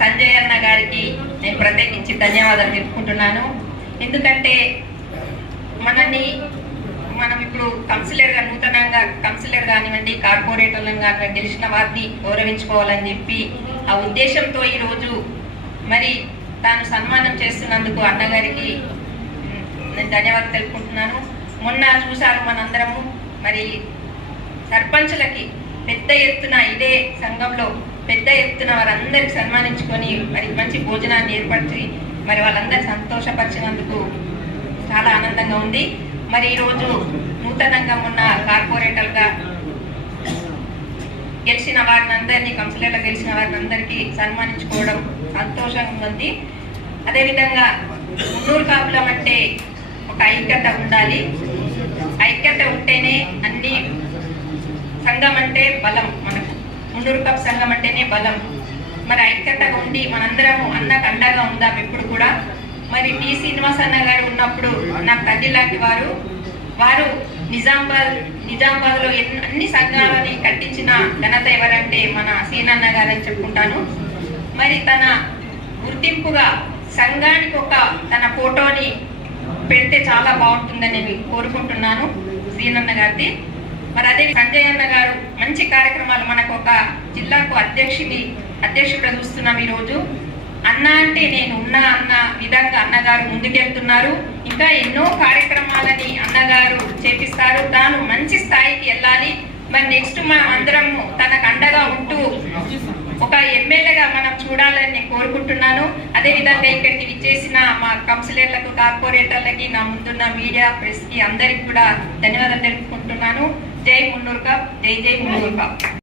సంజయ్ అన్న గారికి నేను ప్రత్యేకించి ధన్యవాదాలు తెలుపుకుంటున్నాను. ఎందుకంటే మనం ఇప్పుడు కౌన్సిలర్గా నూతనంగా కౌన్సిలర్ కానివ్వండి, కార్పొరేటర్లను కానివ్వండి, గెలిచిన వారిని గౌరవించుకోవాలని చెప్పి ఆ ఉద్దేశంతో ఈరోజు మరి తాను సన్మానం చేస్తున్నందుకు అన్నగారికి నేను ధన్యవాదాలు తెలుపుకుంటున్నాను. మొన్న చూశారు మనందరము మరి సర్పంచులకి పెద్ద ఎత్తున ఇదే సంఘంలో పెద్ద ఎత్తున వారందరికి సన్మానించుకొని మరి మంచి భోజనాన్ని ఏర్పరిచి మరి వాళ్ళందరూ సంతోషపరిచినందుకు చాలా ఆనందంగా ఉంది. మరి ఈరోజు నూతనంగా ఉన్న కార్పొరేటర్గా గెలిచిన వారిని అందరినీ కౌన్సిలర్గా గెలిచిన వారిని అందరికీ సన్మానించుకోవడం సంతోషంగా ఉంది. అదేవిధంగా మున్నూరు కాపులం అంటే ఒక ఐక్యత ఉండాలి. ఐక్యత ఉంటేనే అన్ని సంఘం అంటే బలం, మనకు మున్నూరు కాపు సంఘం అంటేనే బలం. మరి ఐక్యతగా ఉండి మనందరము అన్నకు అండగా ఉందాం ఎప్పుడు కూడా. మరి టి శ్రీనివాస్ అన్న గారు ఉన్నప్పుడు నాకు తల్లి లాంటి వారు నిజామాబాద్ లో అన్ని సంఘాలని కట్టించిన ఘనత ఎవరంటే మన సీనన్న గారని చెప్పుకుంటాను. మరి తన గుర్తింపుగా సంఘానికి తన ఫోటోని పెడితే చాలా బాగుంటుందని నేను కోరుకుంటున్నాను సీనన్న గారిది. మరి అదే సంజయ్ అన్న గారు మంచి కార్యక్రమాలు మనకు ఒక జిల్లాకు అధ్యక్షుడిగా చూస్తున్నాం. ఈరోజు అన్న అంటే నేను ఉన్నా అన్న విధంగా అన్నగారు ముందుకెళ్తున్నారు. ఇంకా ఎన్నో కార్యక్రమాలని అన్నగారు చేపిస్తారు. తాను మంచి స్థాయికి వెళ్ళాలి. మరి నెక్స్ట్ మనం అందరము తనకు అండగా ఉంటూ ఒక ఎమ్మెల్యేగా మనం చూడాలని నేను కోరుకుంటున్నాను. అదేవిధంగా ఇక్కడికి విచ్చేసిన మా కౌన్సిలర్లకు, కార్పొరేటర్లకి, నా ముందున్న మీడియా ప్రెస్ కి అందరికి కూడా ధన్యవాదాలు తెలుపుకుంటున్నాను. జై మున్నూరు కాప్, జై జై మున్నూరు కాప్.